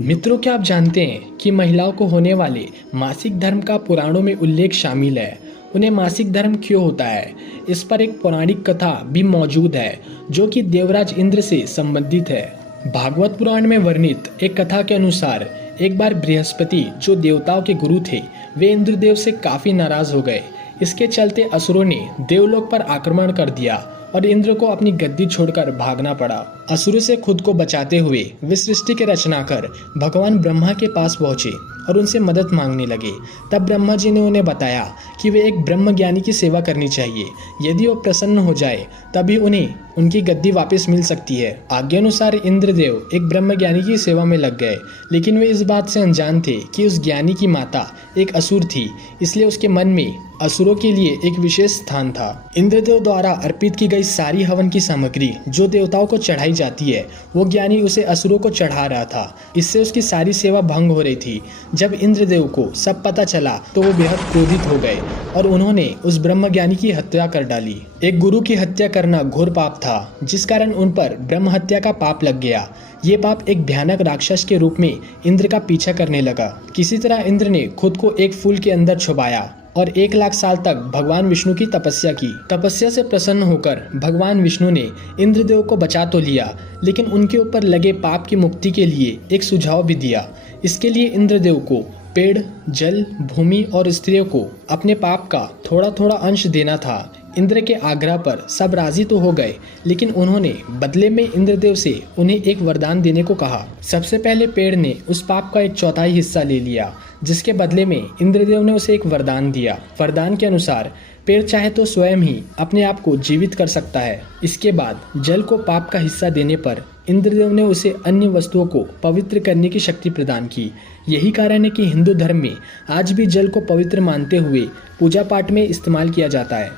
मित्रों, क्या आप जानते हैं कि महिलाओं को होने वाले मासिक धर्म का पुराणों में उल्लेख शामिल है। उन्हें मासिक धर्म क्यों होता है, इस पर एक पौराणिक कथा भी मौजूद है जो कि देवराज इंद्र से संबंधित है। भागवत पुराण में वर्णित एक कथा के अनुसार एक बार बृहस्पति, जो देवताओं के गुरु थे, वे इंद्रदेव से काफी नाराज हो गए। इसके चलते असुरों ने देवलोक पर आक्रमण कर दिया और इंद्र को अपनी गद्दी छोड़कर भागना पड़ा। असुरों से खुद को बचाते हुए वे सृष्टि के रचनाकार भगवान ब्रह्मा के पास पहुंचे और उनसे मदद मांगने लगे। तब ब्रह्मा जी ने उन्हें बताया कि वे एक ब्रह्म ज्ञानी की सेवा करनी चाहिए। यदि वो प्रसन्न हो जाए तभी उन्हें उनकी गद्दी वापस मिल सकती है। आज्ञा अनुसार इंद्रदेव एक ब्रह्म ज्ञानी की सेवा में लग गए, लेकिन वे इस बात से अनजान थे कि उस ज्ञानी की माता एक असुर थी, इसलिए उसके मन में असुरों के लिए एक विशेष स्थान था। इंद्रदेव द्वारा अर्पित की गई सारी हवन की सामग्री जो देवताओं को चढ़ाई जाती है, वो ज्ञानी उसे असुरों को चढ़ा रहा था। इससे उसकी सारी सेवा भंग हो रही थी। जब इंद्रदेव को सब पता चला तो वो बेहद क्रोधित हो गए और उन्होंने उस ब्रह्म ज्ञानी की हत्या कर डाली। एक गुरु की हत्या करना घोर पाप था, जिस कारण उन पर ब्रह्म हत्या का पाप लग गया। ये पाप एक भयानक राक्षस के रूप में इंद्र का पीछा करने लगा। किसी तरह इंद्र ने खुद को एक फूल के अंदर छुपाया और 1,00,000 साल तक भगवान विष्णु की तपस्या की। तपस्या से प्रसन्न होकर भगवान विष्णु ने इंद्रदेव को बचा तो लिया, लेकिन उनके ऊपर लगे पाप की मुक्ति के लिए एक सुझाव भी दिया। इसके लिए इंद्रदेव को पेड़, जल, भूमि और स्त्रियों को अपने पाप का थोड़ा थोड़ा अंश देना था। इंद्र के आग्रह पर सब राजी तो हो गए, लेकिन उन्होंने बदले में इंद्रदेव से उन्हें एक वरदान देने को कहा। सबसे पहले पेड़ ने उस पाप का 1/4 हिस्सा ले लिया, जिसके बदले में इंद्रदेव ने उसे एक वरदान दिया। वरदान के अनुसार पेड़ चाहे तो स्वयं ही अपने आप को जीवित कर सकता है। इसके बाद जल को पाप का हिस्सा देने पर इंद्रदेव ने उसे अन्य वस्तुओं को पवित्र करने की शक्ति प्रदान की। यही कारण है कि हिंदू धर्म में आज भी जल को पवित्र मानते हुए पूजा पाठ में इस्तेमाल किया जाता है।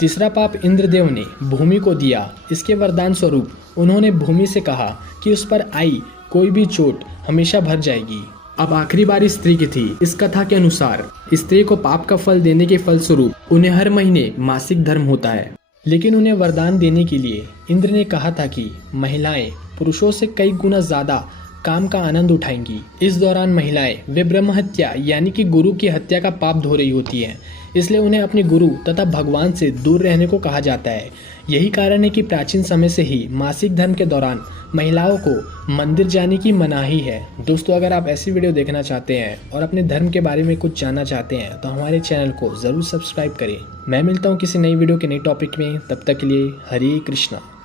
तीसरा पाप इंद्रदेव ने भूमि को दिया। इसके वरदान स्वरूप उन्होंने भूमि से कहा कि उस पर आई कोई भी चोट हमेशा भर जाएगी। अब आखिरी बारी स्त्री की थी। इस कथा के अनुसार स्त्री को पाप का फल देने के फलस्वरूप उन्हें हर महीने मासिक धर्म होता है। लेकिन उन्हें वरदान देने के लिए इंद्र ने कहा था कि महिलाएं पुरुषों से कई गुना ज्यादा काम का आनंद उठाएंगी। इस दौरान महिलाएं वे ब्रह्म हत्या यानी कि गुरु की हत्या का पाप धो रही होती हैं, इसलिए उन्हें अपने गुरु तथा भगवान से दूर रहने को कहा जाता है। यही कारण है कि प्राचीन समय से ही मासिक धर्म के दौरान महिलाओं को मंदिर जाने की मनाही है। दोस्तों, अगर आप ऐसी वीडियो देखना चाहते हैं और अपने धर्म के बारे में कुछ जानना चाहते हैं तो हमारे चैनल को ज़रूर सब्सक्राइब करें। मैं मिलता हूँ किसी नई वीडियो के नए टॉपिक में, तब तक के लिए हरे कृष्णा।